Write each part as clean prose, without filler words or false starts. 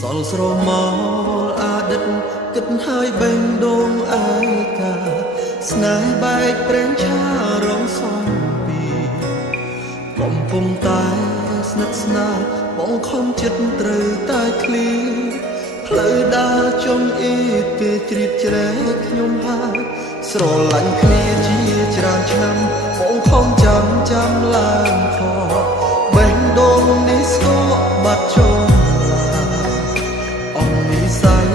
សល់ស្រមោលអតីតគិតហើយបេងដូងឯកាស្នេហ៍បែកប្រេងឆារងសំពីកំពុងតែស្និទ្ធស្នាលបងខំចិត្តត្រូវតែឃ្លីផ្លូវដើរចុងអ៊ីគេជ្រៀតជ្រែកខ្ញុំហើយស្រឡាញ់គ្នាជាច្រើនឆ្នាំបងខំចាំឡើងខបេះដូងនេះស្គរបាត់ចុងអង្គនិស័យ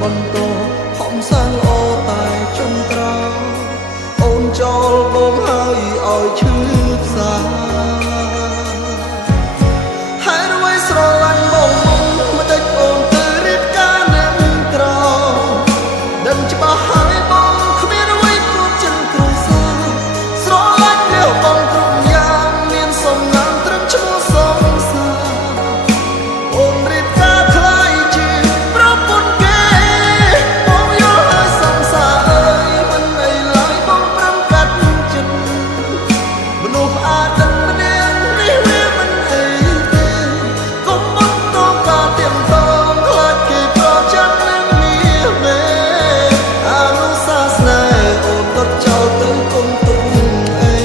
បន្តខំសាងល្អតែចុងក្រោយអូនចោលបងហើយឲ្យឈឺផ្សាហើយអ្វីស្រឡាញ់បងមិនដេចអូនទៅរៀបការនឹងក្រដឹងច្បាស់ហើយបងគ្មានអ្វីព្រោះចិនគ្រួសារស្រឡាញ់លះបងគ្រប់យ៉ាងមានសំណាងត្រឹមឈ្មោះសងសាអូនរៀបការខ្លាយជាប្រពន្ធគេបងយល់ហើយសងសាអើយមិនអីឡើយបងប្រឹងកាត់ចិត្តមនុស្សអាទិត្យម្នាក់នេះវាមិនអីទេកុំមកតកាទៀងតងខ្លាចគេប្រចាំនឹងនេះមេអនុសាសនាអូនក៏ចោលទៅគុំទុំអី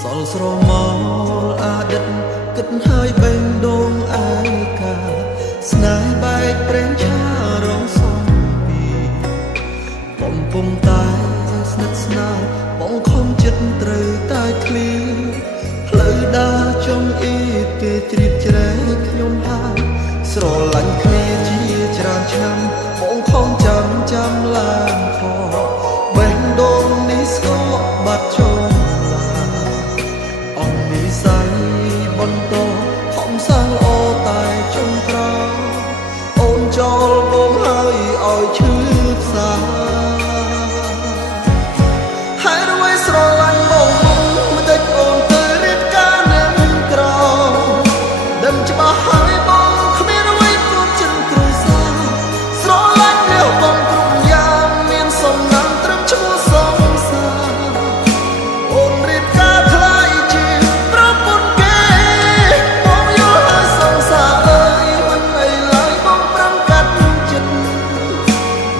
សល់ស្រមោលអតីតគិតហើយបេងដូងឯកាស្នេហ៍បែកប្រេងឆារងសំពីកំពុងតែស្និទ្ធស្នាលបងខំចិត្តត្រូវតែឃ្លីផ្លូវដើរចុងអ៊ីគេជ្រៀតជ្រែកខ្ញុំហើយស្រឡាញ់គ្នាជាច្រើនឆ្នាំបងខំចាំឡើងខបេះដូងនេះស្គរបាត់ចុងអង្គនិស័យបន្តខំសាងល្អតែចុងក្រោយអូនចោលបងហើយឲ្យឈឺផ្សាហើយអ្វីស្រឡាញ់បងមិនដេចអូនទៅរៀបការនឹងក្រដឹងច្បាស់ហើយបងគ្មានអ្វីព្រោះចិនគ្រួសារស្រឡាញ់លះបងគ្រប់យ៉ាងមានសំណាងត្រឹមឈ្មោះសងសាអូនរៀបការខ្លាយជាប្រពន្ធគេបងយល់ហើយសងសាអើយមិនអីឡើយបងប្រឹងកាត់ចិត្ត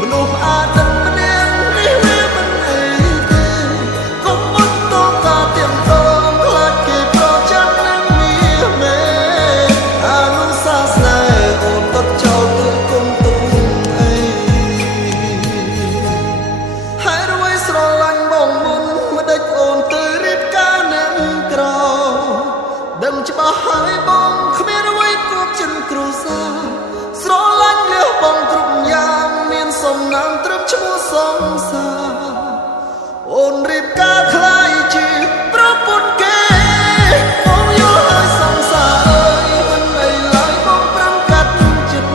មនុស្សអាទិត្យម្នាក់នេះវាមិនអីទេកុំមកតកាទៀងតងខ្លាចគេប្រចាំនឹងនេះមេអនុសាសនាអូនក៏ចោលទៅគុំទុំអីហើយអ្វីស្រឡាញ់បងមិនដេចអូនទៅរៀបការនឹងក្រដឹងច្បាស់ហើយបងគ្មានអ្វីព្រោះចិនគ្រួសារស្រឡាញ់លះបងគ្រប់យ៉ាងមានសំណាងត្រឹមឈ្មោះសងសាអូនរៀបការខ្លាយជាប្រពន្ធគេបងយល់ហើយសងសាអើយមិនអីឡើយបងប្រឹងកាត់ចិត្ត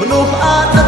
មនុស្សអាទិ